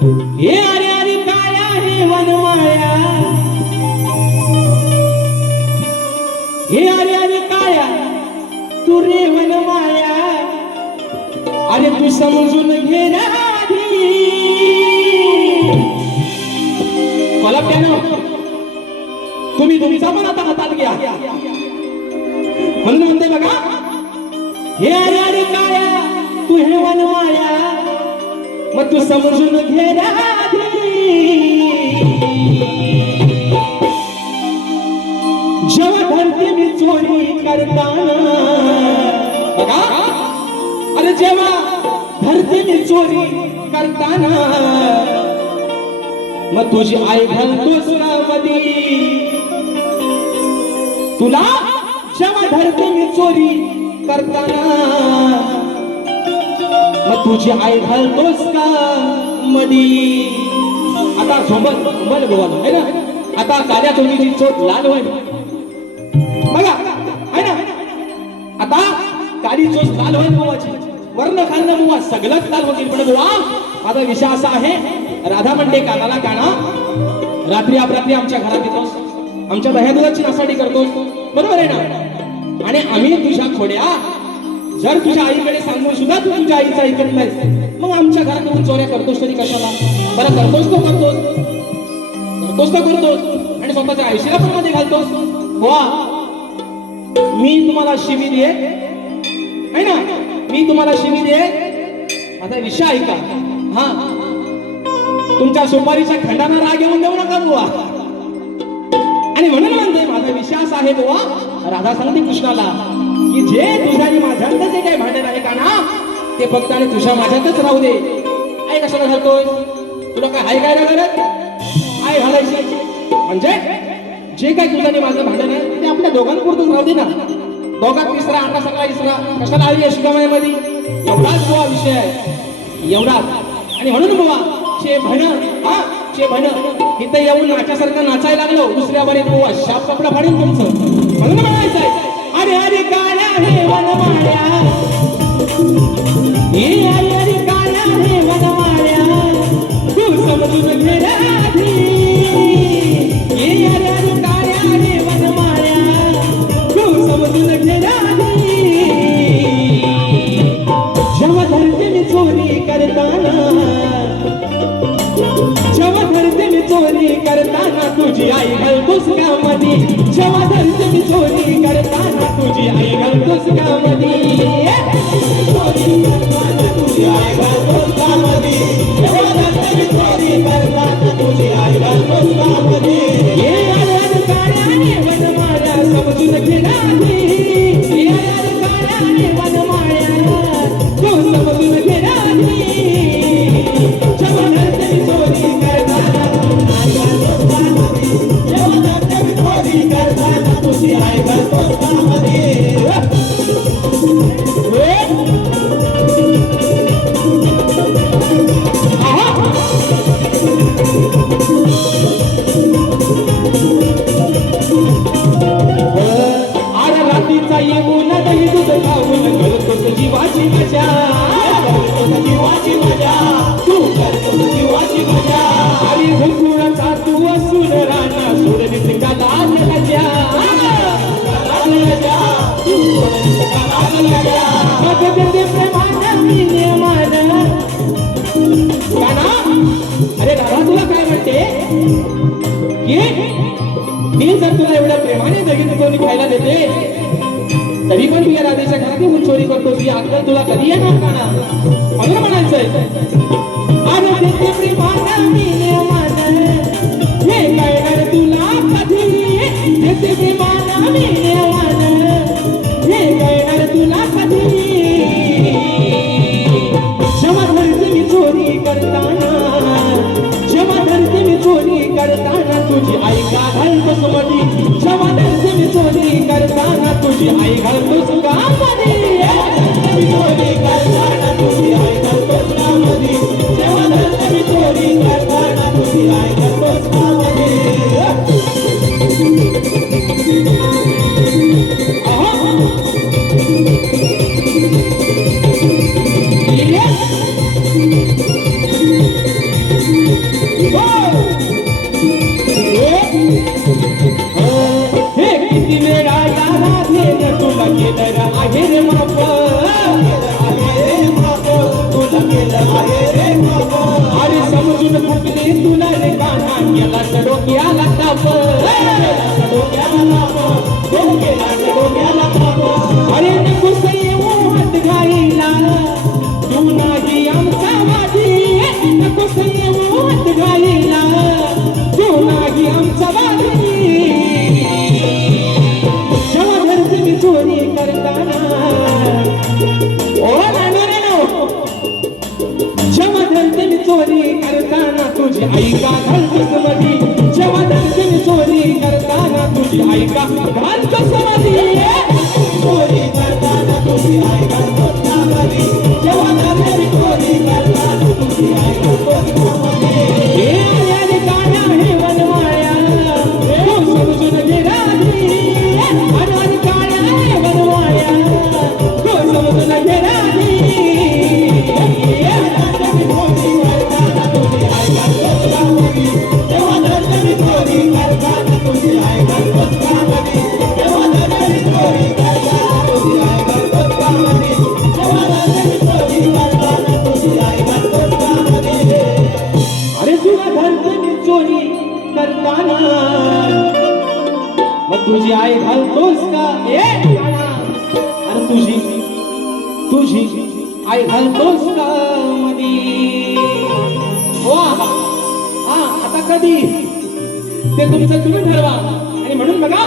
हे अरे अरे काया हे वनमाया, हे अरे अरे काया तू रे वनमाया, अरे तू समजून घे ना आधी. मला त्यानं तुम्ही तुमचा पण आता हातात घ्या म्हणून म्हणते बघा, हे अरे अरे काया तू हे वनमाया, मग तू समजून घे ना आधी. जेव्हा धरते मी चोरी करताना बघा, अरे जेव्हा धरते मी चोरी करताना, मग तुझी आई घालतोस मधी. तुला जेव्हा धरते मी चोरी करताना, मग तुझी आई घालतोस का मधी. आता झोंबल झोंबल बोल है ना, आता काळ्या तोंडीची चोट लाल होईल बघा है ना. आता काळी चोच लाल होईल बुवाची, वर्ण खाल्लं बुवा सगळंच लाल होतील. पण बुवा माझा विषय असा आहे, राधा म्हणते कानाला काना, रात्री अपरात्री आमच्या घरात येतोस, आमच्या दह्या दुधाची नासाडी करतोस, बरोबर आहे ना. आणि आम्ही तुझ्या खोड्या जर तुझ्या आईकडे सांगून सुद्धा तू तुझ्या आईचं ऐकत नाहीस, मग आमच्या घरात येऊन चोऱ्या करतोस तरी कशाला. बरं करतोस तो करतोस, करतोस तो करतोस आणि स्वतःच्या आईशीला पण मध्ये घालतोस. वा मी तुम्हाला शिवी दे आहे ना, मी तुम्हाला शिवी दे. माझा विषय ऐका हा, तुमच्या सुपारीच्या खंडाना राग येऊन देऊ नका बुवा. आणि म्हणून म्हणते माझा विषय असा आहे बुवा, राधा सांगते कृष्णाला की जे तुझ्या आणि माझ्यातच जे काही भांडण आहे का ना, ते फक्त आणि तुझ्या माझ्यातच राहू दे. आई कशाला घालतोय, तुला काय हाय काय घालत, आई घालायची म्हणजे जे काही तुझं आणि माझं भांडण आहे ते आपल्या दोघांपुरतच राहू दे ना. दोघात तिसरा आता सगळा इसरा कशाला आली यशोदामाईमध्ये, एवढाच बुवा विषय आहे एवढाच. आणि म्हणून बुवा चे भण हा चे भण इथं येऊन नाच्यासारखं नाचायला लागलो, दुसऱ्या बरे बुवा शाप कपडा फाडीन तुमचं. म्हणून म्हणायचंय अरे अरे काळ्या हे वनमाळ्या, हे अरे अरे काळ्या हे वनमाळ्या, तू समजून घे आधी. हे अरे अरे काळ्या हे वनमाळ्या, तू समजून घे आधी. जेव्हा धरते मी चोरी करताना, जेव्हा धरते मी चोरी करताना, तुझी आई घालतोस का मधी. जेव्हा धरते मी चोरी करताना, तुझी आई घालतोस का मधी. चोरी करताना तुझी आई घालतोस का मधी. जेव्हा धरते मी चोरी करताना, तुझी आई घालतोस का मधी. ये अरे काळ्या वनमाळ्या समजून घे आधी. ये अरे काळ्या वनमाळ्या, तू समजून घे आधी. जेव्हा धरते मी चोरी करताना, आई घालतोस का मधी. जेव्हा धरते मी चोरी करताना, तुझी आई घालतोस का मधी. रात्रीचा येऊन दही दूध खाऊन करतोस जीवाची मजा, करतोस जीवाची मजा, तू करतोस जीवाची मजा. आणि भुकुळाचा तू असून राणा सोडलीस का लाल लजा, लाल लजा, तू सोडलीस का लाल लजा. मग देते प्रेमानं मी नेमानं गाना. अरे दादा तुला काय म्हणते की मी जर तुला एवढ्या प्रेमाने जगीत कोणी खायला देते, तरी पण तू या राधेच्या घरात येऊन चोरी करतोस, ही अक्कल तुला कधी येणार का ना. म्हणून म्हणायचंय अरे देते प्रेमानं मी नेमानं, हे कळणार तुला कधी. देते प्रेमानं मी नेमानं, हे कळणार तुला कधी. जेव्हा धरते मी चोरी करताना, जेव्हा धरते मी चोरी करताना, तुझी आई का घालतोस मधी. जेव्हा धरते मी चोरी करताना, तुझी आई घालतोस का मधी. चोरी करताना तुझी आई घालतोस का मधी. जेव्हा धरते मी चोरी करताना, तुझी आई घालतोस का मधी. आई का घालतोस मधी जेव्हा दर्शन चोरी करताना तुझी आई का घालतोस मधी चोरी करताना तुझी आई घालतोस मधी जेव्हा दर्शन चोरी करताना तुझी आई घालतोस मधी हे आल्या रे काळ्या हे वनमाळ्या तू समजून घे राधी अरे काळ्या हे वनमाळ्या तू समजून घे राधी अरे तुला धरतनी चोरी करताना मग तुझी आई घालतोस का अरे तुझी आई घालतोस का मधी वा हा आता कधी ते तुमचं तुम्ही ठरवा आणि म्हणून बघा